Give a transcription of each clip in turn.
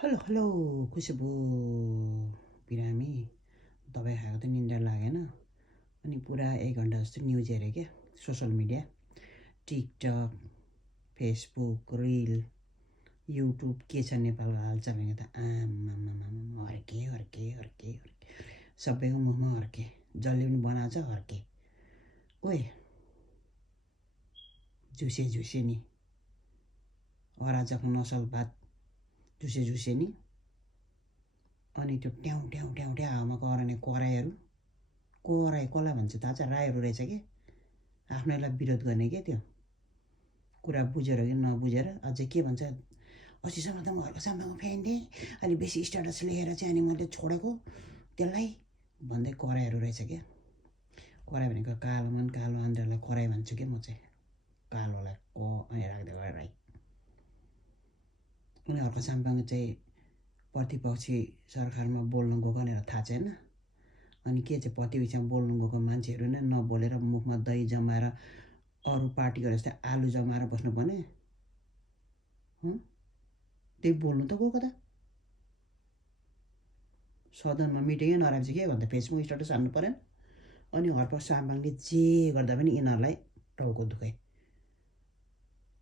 Hello hello खुसबु बिरामी दबाई खाएको त निन्द्रा लागेन अनि पुरा 1 घन्टा जस्तो न्युज हेरेँ क्या social media TikTok Facebook reel YouTube के छ नेपालको हालचाल भनेको त आमामामा हर्के हर्के हर्के हर्के सबैको मुखमा हर्के जसले पनि बनाएको छ हर्के ओए झुसे झुसे नि अराजक नसलवाद झुसे झुसे नि अनि त्यो ट्याउ ट्याउ ट्याउ ट्याउ हावामा कराउने कराईहरू कराई कसलाई भन्छ थाहा छ राईहरू रहेछ कि आफ्नैलाई विरोध गर्ने क्या त्यो कुरा बुझेर कि नबुझेर अझै के भन्छ अस्तिसम्म त म हर्क साम्बाको फ्यान थिएँ अलि बेसी स्ट्याटस लेखेर चाहिँ अनि मैले छोडेको त्यसलाई भन्दै कराईहरू रहेछ क्या कराई भनेको कालो मन कालो आन्द्रालाई कराई भन्छु क्या म चाहिँ कालोलाई अनि राख्दै गएर राई उनी हर्क साम्बाङ चाहिँ प्रतिपक्षी सरकारमा बोल्नु गएको भनेर थाहा छैन अनि के चाहिँ प्रतिपक्षमा बोल्नु गएको मान्छेहरू नै नबोलेर मुखमा दही जमाएर अरू पार्टीको जस्तै आलु जमाएर बस्नुपर्ने त्यही बोल्नु त गएको त सदनमा मिटिङै नराखेपछि के भन्दा फेसबुक स्ट्याटस हाल्नु परेन अनि हर्क साम्बाङले जे गर्दा पनि यिनीहरूलाई टाउको दुखाइ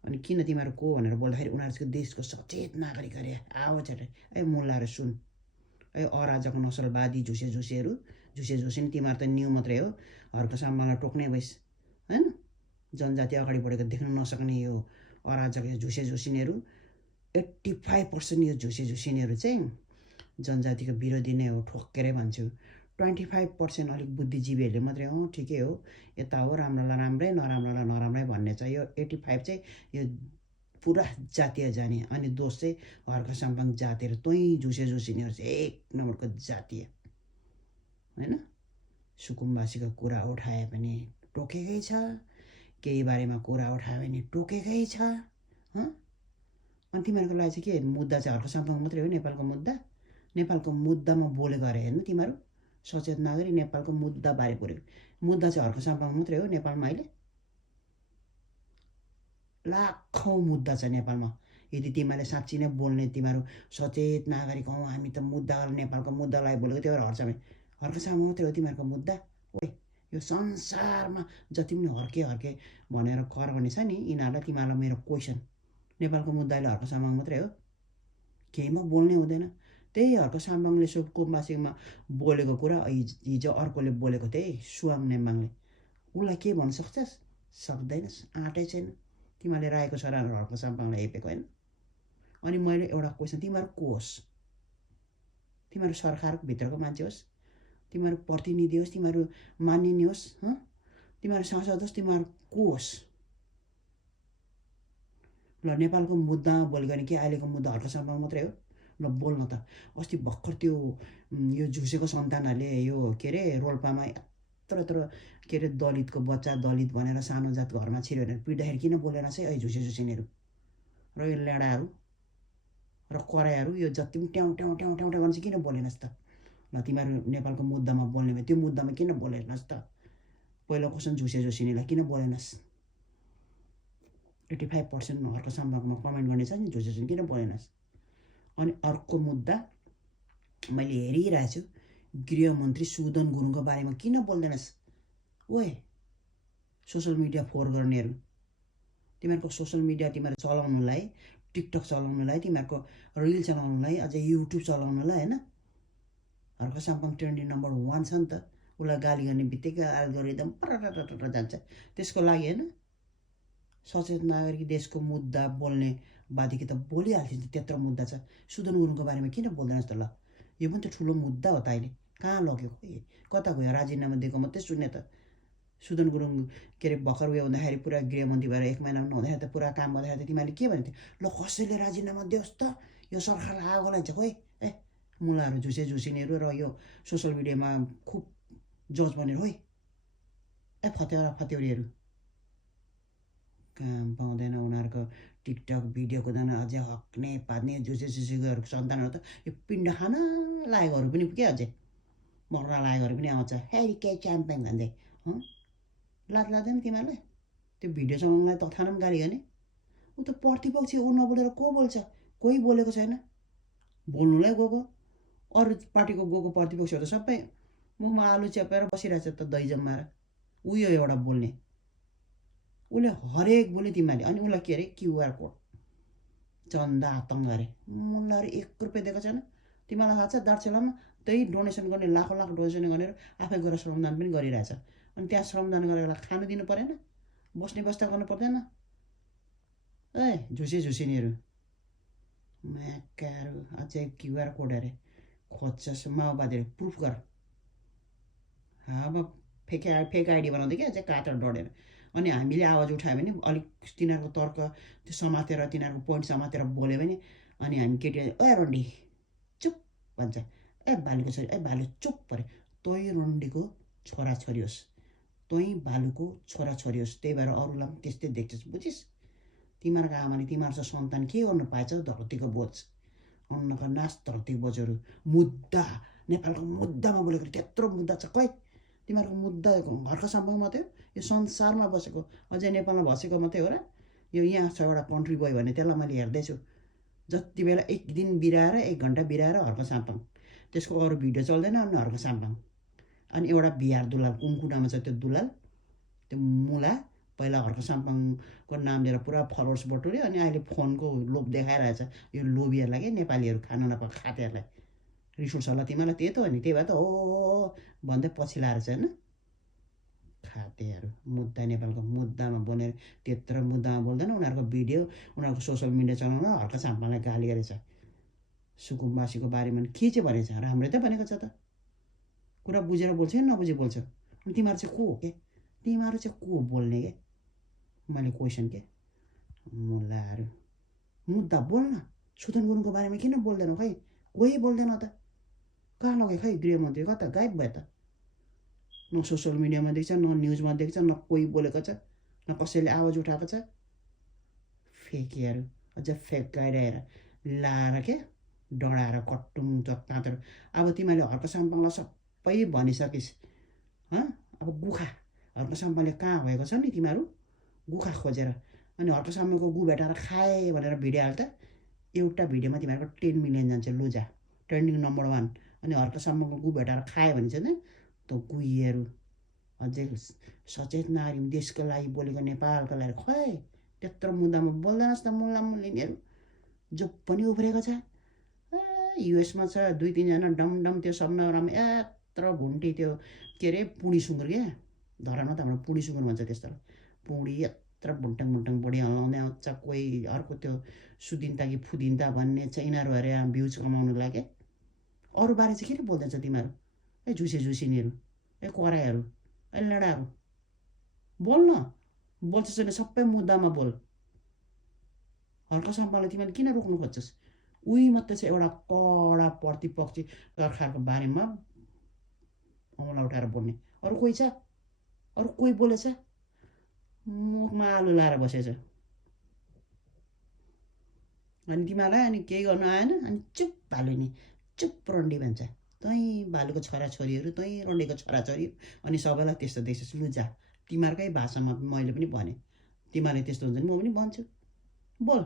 अनि किन तिमीहरू को भनेर बोल्दाखेरि उनीहरूको देशको सचेत नागरिक अरे आवाज अरे ए मुलाएर सुन ए अराजक नसलवादी झुसे झुसेहरू झुसे झुसे नि तिमीहरू त न्यु मात्रै हो हर्क साम्बाङलाई टोक्ने भइस होइन जनजाति अगाडि बढेको देख्न नसक्ने यो अराजक झुसे झुसिनेहरू 85% यो झुसे झुसिनेहरू चाहिँ जनजातिको विरोधी नै हो ठोक्केरै भन्छु 25% अलिक बुद्धिजीवीहरूले मात्रै हो ठिकै हो यता हो राम्रोलाई राम्रै नराम्रोलाई नराम्रै भन्ने छ यो 85 चाहिँ यो पुरा जातीय जाने अनि दोष चाहिँ हर्क साम्बाङ जातीय तै झुसे झुसिनेहरू चाहिँ 1 नम्बरको जातीय होइन सुकुम्बासीको कुरा उठाए पनि टोकेकै छ केही बारेमा कुरा उठायो भने टोकेकै छ अनि तिमीहरूको लागि चाहिँ के मुद्दा चाहिँ हर्क साम्बाङ मात्रै हो नेपालको मुद्दामा बोलेको अरे हेर्नु तिमीहरू सचेत नागरिक नेपालको मुद्दाबारे बोलेको मुद्दा चाहिँ हर्क साम्बाङ मात्रै हो नेपालमा अहिले लाखौँ मुद्दा छ नेपालमा यदि तिमीहरूले साँच्ची नै बोल्ने तिमीहरू सचेत नागरिक हौ हामी त मुद्दा नेपालको मुद्दालाई बोलेको त्यो भएर हर्क साम्बाङ मात्रै हो तिमीहरूको मुद्दा ओए यो संसारमा जति पनि हर्के भनेर कराउने छ नि यिनीहरूलाई तिमीहरूलाई मेरो क्वेसन नेपालको मुद्दा अहिले हर्क साम्बाङ मात्रै हो केहीमा बोल्नै हुँदैन त्यही हर्क साम्बाङले सुकुम्बासीमा बोलेको कुरा हिजो अर्कोले बोलेको त्यही सुवाङ नेम्बाङले उसलाई के भन्न सक्छस् सक्दैनस् आँटै छैन तिमीहरूले राखेको छोराहरू हर्क साम्बाङलाई हेपेको होइन अनि मैले एउटा क्वेसन तिमीहरू को होस् तिमीहरू सरकारको भित्रको मान्छे होस् तिमीहरू प्रतिनिधि होस् तिमीहरू मानिने होस् तिमीहरू सांसद होस् तिमीहरू को होस् ल नेपालको मुद्दामा बोल्यो कि अहिलेको मुद्दा हर्क साम्बाङ मात्रै हो ल बोल्न त अस्ति भर्खर त्यो यो झुसेको सन्तानहरूले यो के अरे रोल्पामा यत्रो के अरे दलितको बच्चा दलित भनेर सानो जात घरमा छिर्यो भनेर पिट्दाखेरि किन बोलेन चाहिँ अहिले झुसे झुसिनेहरू र यो लेडाहरू र कराईहरू यो जति पनि ट्याउ ट्याउ ट्याउ ट्याउ ट्याउ गर्नु चाहिँ किन बोलेनस् त ल तिमीहरू नेपालको मुद्दामा बोल्ने भयो त्यो मुद्दामा किन बोलेनस् त पहिलो क्वेसन झुसे झुसिनेलाई किन बोलेनस् 85% हर्क साम्बाङमा कमेन्ट गर्ने छ नि झुसे झुसिने किन बोलेनस् अनि अर्को मुद्दा मैले हेरिरहेको छु गृहमन्त्री सुदन गुरुङको बारेमा किन बोल्दैनस् ओए सोसल मिडिया फोहोर गर्नेहरू तिमीहरूको सोसल मिडिया तिमीहरू चलाउनुलाई टिकटक चलाउनुलाई तिमीहरूको रिल चलाउनुलाई अझै युट्युब चलाउनुलाई होइन हर्क साम्बाङ ट्रेन्डिङ नम्बर 1 छ नि त उसलाई गाली गर्ने बित्तिकै एल्गोरिदम परर जान्छ त्यसको लागि होइन सचेत नागरिक देशको मुद्दा बोल्ने बादेखि त बोलिहाल्छ नि त्यत्रो मुद्दा छ सुदन गुरुङको बारेमा किन बोल्दैनस् त ल यो पनि त ठुलो मुद्दा हो त अहिले कहाँ लग्यो कता गयो राजीनामा दिएको मात्रै सुन्ने त सुदन गुरुङ के अरे भर्खर उयो हुँदाखेरि पुरा गृहमन्त्री भएर 1 महिना नहुँदाखेरि त पुरा काम गर्दाखेरि त तिमीहरूले के भन्थ्यो ल कसैले राजीनामा दियोस् त यो सरकारलाई आगो लाग्छ खोइ ए मुलाहरू झुसे झुसिनेहरू र यो सोसल मिडियामा खुब जज बनेर होइ ए फत्याउरीहरू काम पाउँदैन उनीहरूको टिकटक भिडियोको दाना अझै हक्ने पार्ने झुसे झुसेकोहरूको सन्तानहरू त यो पिण्ड खान लागेकोहरू पनि के अझै मर्न लागेकोहरू पनि आउँछ हेरिके च्याम्पिङ भन्दै लाज लाग्दैन तिमीहरूलाई त्यो भिडियो चलाउनुलाई तथानमा गाली गर्ने ऊ त प्रतिपक्ष ऊ नबोलेर को बोल्छ कोही बोलेको छैन बोल्नुलाई गएको। अरू पार्टीको गएको प्रतिपक्षहरू सबै मुखमा आलु च्यापेर बसिरहेछ त दही जम्माएर। उयो एउटा बोल्ने, उसले हरेक बोल्ने तिमीहरूले। अनि उसलाई के अरे क्युआर कोड चन्दा आतङ्क अरे। मुल्लाहरू 1 रुपियाँ दिएको छैन। तिमीलाई थाहा छ दार्चुलामा त्यही डोनेसन गर्ने लाखौँ लाख डोनेसन गरेर आफै गएर श्रमदान पनि गरिरहेछ। अनि त्यहाँ श्रमदान गरेर खानु दिनु परेन, बस्ने व्यवस्था गर्नु पर्दैन। ए झुसिनीहरू म्याकाहरू अझै क्युआर कोड अरे खोज्छस् माओवादीहरू प्रुफ गर। अब फेक आइडी बनाउँदै क्या अझै काटेर डढेर। अनि हामीले आवाज उठायो भने अलिक तिनीहरूको तर्क त्यो समातेर तिनीहरूको पोइन्ट समातेर बोल्यो भने अनि हामी केटी ए रन्डी चुप भन्छ। ए बालुको छोरी ए बालु चुप परे। तै रन्डीको छोराछोरी होस्, तै बालुको छोराछोरी होस्, त्यही भएर अरूलाई पनि त्यस्तै देख्छस् बुझिस्। तिमीहरूको आमाले तिमीहरू सन्तान के गर्नु पाएछ धरतीको बोझ अन्नका नाश धरतीको बोझहरू। मुद्दा नेपालको मुद्दामा बोलेको त्यत्रो मुद्दा छ। खै तिमीहरूको मुद्दा घरको सम्पर्क मात्रै हो, यो संसारमा बसेको अझै नेपालमा बसेको मात्रै हो र। यो यहाँ छ एउटा कन्ट्री बोय भन्ने, त्यसलाई मैले हेर्दैछु। जति बेला 1 दिन बिराएर 1 घन्टा बिराएर हर्क साम्पाङ, त्यसको अरू भिडियो चल्दैन। अनि हर्क साम्पाङ अनि एउटा बिहार दुलाल कुमकुनामा छ त्यो दुलाल, त्यो मुला पहिला हर्क साम्पाङको नाम लिएर पुरा फलोवर्स बटुल्यो। अनि अहिले फोनको लोभ देखाइरहेछ यो लोभीहरूलाई के नेपालीहरू खान नपाएको खातेहरूलाई। रिस उठ्छ होला तिमीलाई, त्यही त हो नि। त्यही भएर त हो भन्दै पछि लाएर छ होइन खातेहरू। मुद्दा नेपालको मुद्दामा बोलेर त्यत्रो मुद्दामा बोल्दैन। उनीहरूको भिडियो उनीहरूको सोसियल मिडिया चलाउन हर्क साम्पाङलाई गाली गरेछ। सुकुम्बासीको बारेमा के चाहिँ भनेछ, राम्रै त भनेको छ त। कुरा बुझेर बोल्छ कि नबुझे बोल्छ। अनि तिमीहरू चाहिँ को हो के, तिमीहरू चाहिँ को बोल्ने के मैले क्वेसन के। मुलाहरू मुद्दा बोल्न। सुदन गुरुङको बारेमा किन बोल्दैनौ, खै कोही बोल्दैन त। कहाँ लग्यो खै गृहमन्त्री, कता गायब भयो त। न सोसियल मिडियामा देख्छ, न न्युजमा देख्छ, न कोही बोलेको छ, न कसैले आवाज उठाएको छ। फेकीहरू अझ फेक गाइरहेर लाएर के डढाएर कट्टुङ जतातर। अब तिमीले हर्क साम्पाङलाई सबै भनिसकिस् अब गुखा हर्क साम्पाङले कहाँ भएको छ नि तिमीहरू गुखा खोजेर। अनि हर्क साम्पाङको गु भेटाएर खाए भनेर भिडियो हाल त। एउटा भिडियोमा तिमीहरूको 10 मिलियन जान्छ लुजा, ट्रेन्डिङ नम्बर 1। अनि हर्क साम्पाङको गु भेटाएर खायो भने चाहिँ त गुइहरू अझै सचेत नारी देशको लागि बोलेको नेपालको लागि। खै त्यत्रो मुद्दामा बोल्दैनस् त मुल्ला मुल्लिनीहरू। जो पनि उफ्रेको छ युएसमा छ 2-3 जना डमडम त्यो सबनाराम यत्रो घुम्टी त्यो के अरे पुडी सुँगुर क्या धरानमा त हाम्रो पुडी सुँगुर भन्छ त्यस्तोलाई। पुडी यत्रो भुन्टङ भुन्टङ बढी हल्लाउँदै आउँछ। कोही अर्को त्यो सुदिन्ता कि फुदिन्ता भन्ने छ यिनीहरू अरे भ्युज कमाउनु लागि। अरूबारे चाहिँ किन बोल्दैछ तिमीहरू ए झुसिनीहरू, ए कराईहरू, ए लडाहरू। बोल्न बोल्छस् भने सबै मुद्दामा बोल। हर्क साम्पाङलाई तिमीले किन रोक्नु खोज्छस्। उही मात्रै छ एउटा कडा प्रतिपक्षी सरकारको बारेमा औँला उठाएर बोल्ने। अरू कोही छ, अरू कोही बोलेछ। मुखमा आलु लाएर बसेछ। अनि तिमीहरूलाई अनि केही गर्नु आएन अनि चुप भालु नि चुप रन्डी भन्छ। तै भालुको छोराछोरीहरू, तै रन्डीको छोराछोरी। अनि सबैलाई त्यस्तो देख्छस् लुजा। तिमीहरूकै भाषामा मैले पनि भने तिमीहरूले त्यस्तो हुन्छ नि म पनि भन्छु। बोल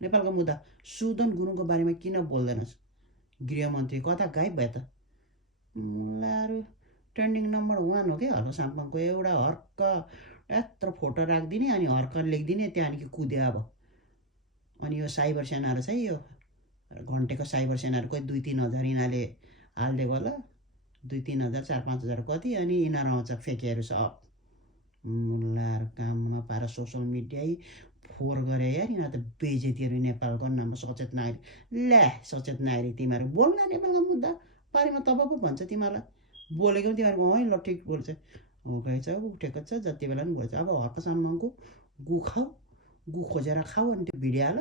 नेपालको मुद्दा। सुदन गुरुङको बारेमा किन बोल्दैनस्। गृहमन्त्री कता गायब भयो त। मुलाहरू ट्रेन्डिङ नम्बर 1 हो कि हर्क साम्पाङको। एउटा हर्क यत्रो फोटो राखिदिने अनि हर्क लेखिदिने त्यहाँदेखि कुद्यो अब। अनि यो साइबर सेनाहरू चाहिँ यो घन्टेको साइबर सेनाहरू कोही 2-3 हजार यिनीहरूले हालिदिएको होला। 2-3 हजार 4-5 हजार कति। अनि यिनीहरू आउँछ फेकेहरू छ मुल्लाहरू काम नपाएर सोसियल मिडियै फोहोर गरे यार। यिनीहरू त बेजेतीहरू नेपालको नाममा सचेत नागरिक। ल्या सचेत नागरिक तिमीहरू बोल्न नेपालको मुद्दा बारेमा तब पो भन्छ तिमीहरूलाई। बोलेको पनि तिमीहरूको है ल ठिक बोल्छ हो गएछ उठेको छ जति बेला पनि बोल्छ। अब हर्क साम्पाङको गु खाऊ, गु खोजेर खाऊ। अनि त्यो भिडियो हाल।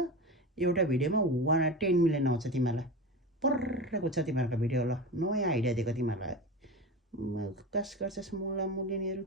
एउटा भिडियोमा 10 मिलियन आउँछ तिमीहरूलाई। पर्रेको छ तिमीहरूको भिडियो। ल नयाँ आइडिया दिएको तिमीहरूलाई। कस गर्छस् मुल्ला मुल्लिनीहरू।